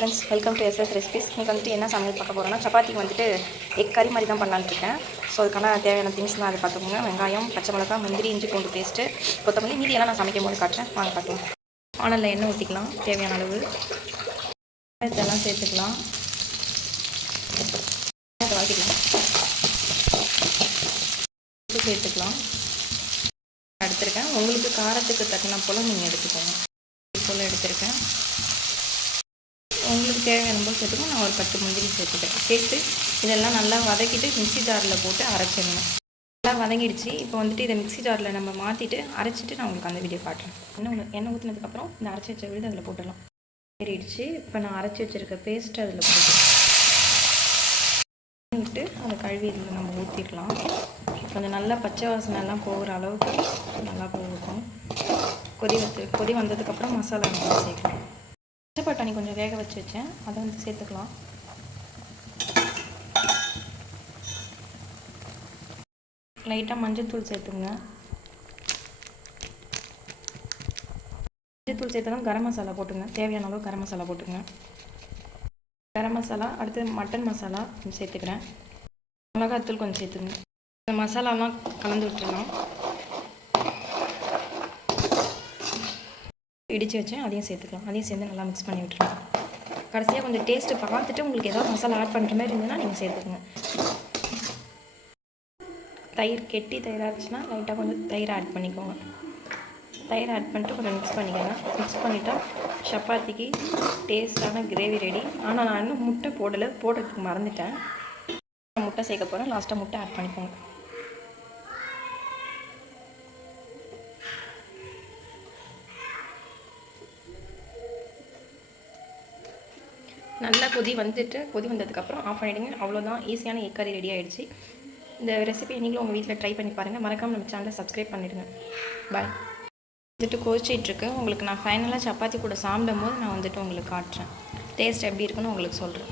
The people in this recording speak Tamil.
Friends, welcome to SS recipes. இன்றைக்கி வந்துட்டு என்ன சமையல் பார்க்க போகிறோன்னா, சப்பாத்திக்கு வந்துட்டு எக் கறி மாதிரி தான் பண்ணலான்னு இருக்கேன். ஸோ அதுக்கான தேவையான திங்ஸ்லாம் அதை பார்த்துக்கோங்க. வெங்காயம், பச்சை மிளகா, முந்திரி, இஞ்சி பூண்டு பேஸ்ட்டு, கொத்தமல்லி, மீதியெல்லாம் நான் சமைக்கும் போது காட்டுறேன். வாங்க பார்க்கலாம். வானலில் எண்ணெய் ஊற்றிக்கலாம் தேவையான அளவு. இதெல்லாம் சேர்த்துக்கலாம். வதக்கிக்கலாம். சேர்த்துக்கலாம். எடுத்துருக்கேன். உங்களுக்கு காரத்துக்கு தட்டினா போல் நீங்கள் எடுத்துக்கோங்க. போல் எடுத்துருக்கேன். உங்களுக்கு தேவையான போல் சேர்த்துக்கணும். நான் ஒரு 10 முந்திரி சேர்த்துட்டேன். சேர்த்து இதெல்லாம் நல்லா வதக்கிட்டு மிக்ஸி ஜாரில் போட்டு அரைச்சிடணும். நல்லா வதங்கிடுச்சு. இப்போ வந்துட்டு இதை மிக்ஸி ஜாரில் நம்ம மாற்றிட்டு அரைச்சிட்டு நான் உங்களுக்கு அந்த வீடியோ காட்டுறேன். எண்ணெய் ஊற்றினதுக்கப்புறம் இந்த அரைச்சி வச்ச விழுது அதில் போட்டுடலாம். ஏறிடுச்சு. இப்போ நான் அரைச்சி வச்சுருக்க பேஸ்ட்டு அதில் போட்டு விட்டு அதை கழுவி இதில் நம்ம ஊற்றிடலாம். கொஞ்சம் நல்லா பச்சை வாசனைலாம் போகிற அளவுக்கு நல்லா போகும். கொதி வந்ததுக்கப்புறம் மசாலா நல்லா சேர்க்கணும். பச்சை பட்டாணி கொஞ்சம் வேக வச்சு வச்சேன், அதை வந்து சேர்த்துக்கலாம். லைட்டாக மஞ்சள்தூள் சேர்த்துங்க. மஞ்சள்தூள் சேர்த்ததும் கரம் மசாலா போட்டுங்க. தேவையான அளவு கரம் மசாலா போட்டுங்க. கரம் மசாலா, அடுத்து மட்டன் மசாலா கொஞ்சம் சேர்த்துக்கிறேன். மிளகாத்தூள் கொஞ்சம் சேர்த்துங்க. இந்த மசாலாலாம் கலந்து விட்டுருலாம். இடித்து வச்சேன், அதையும் சேர்த்துக்கலாம். அதையும் சேர்ந்து நல்லா மிக்ஸ் பண்ணி விட்டுருலாம். கடைசியாக கொஞ்சம் டேஸ்ட்டு பார்த்துட்டு உங்களுக்கு ஏதாவது மசாலா ஆட் பண்ணுற மாதிரி இருந்ததுன்னா நீங்கள் சேர்த்துக்குங்க. தயிர், கெட்டி தயிராக இருந்துச்சுன்னா லைட்டாக கொஞ்சம் தயிர் ஆட் பண்ணிக்கோங்க. தயிர் ஆட் பண்ணிட்டு கொஞ்சம் மிக்ஸ் பண்ணிக்கோங்க. மிக்ஸ் பண்ணிவிட்டா சப்பாத்திக்கு டேஸ்ட்டான கிரேவி ரெடி. ஆனால் நான் இன்னும் முட்டை போடுறதுக்கு மறந்துட்டேன். முட்டை சேர்க்க போகிறேன். லாஸ்ட்டாக முட்டை ஆட் பண்ணிக்கோங்க. நல்லா கொதி வந்ததுக்கப்புறம் ஆஃப் பண்ணிவிடுங்க. அவ்வளோதான், ஈஸியான எக் கறி ரெடி ஆகிடுச்சு. இந்த ரெசிபி நீங்களும் உங்கள் வீட்டில் ட்ரை பண்ணி பாருங்கள். மறக்காமல் நம்ம சேனலை சப்ஸ்கிரைப் பண்ணிவிடுங்க. பாய். வந்துட்டு கொதிச்சிட்ருக்கு. உங்களுக்கு நான் ஃபைனலாக சப்பாத்தி கூட சாப்பிடும் போது நான் வந்துட்டு உங்களுக்கு காட்டுறேன். டேஸ்ட் எப்படி இருக்குன்னு உங்களுக்கு சொல்கிறேன்.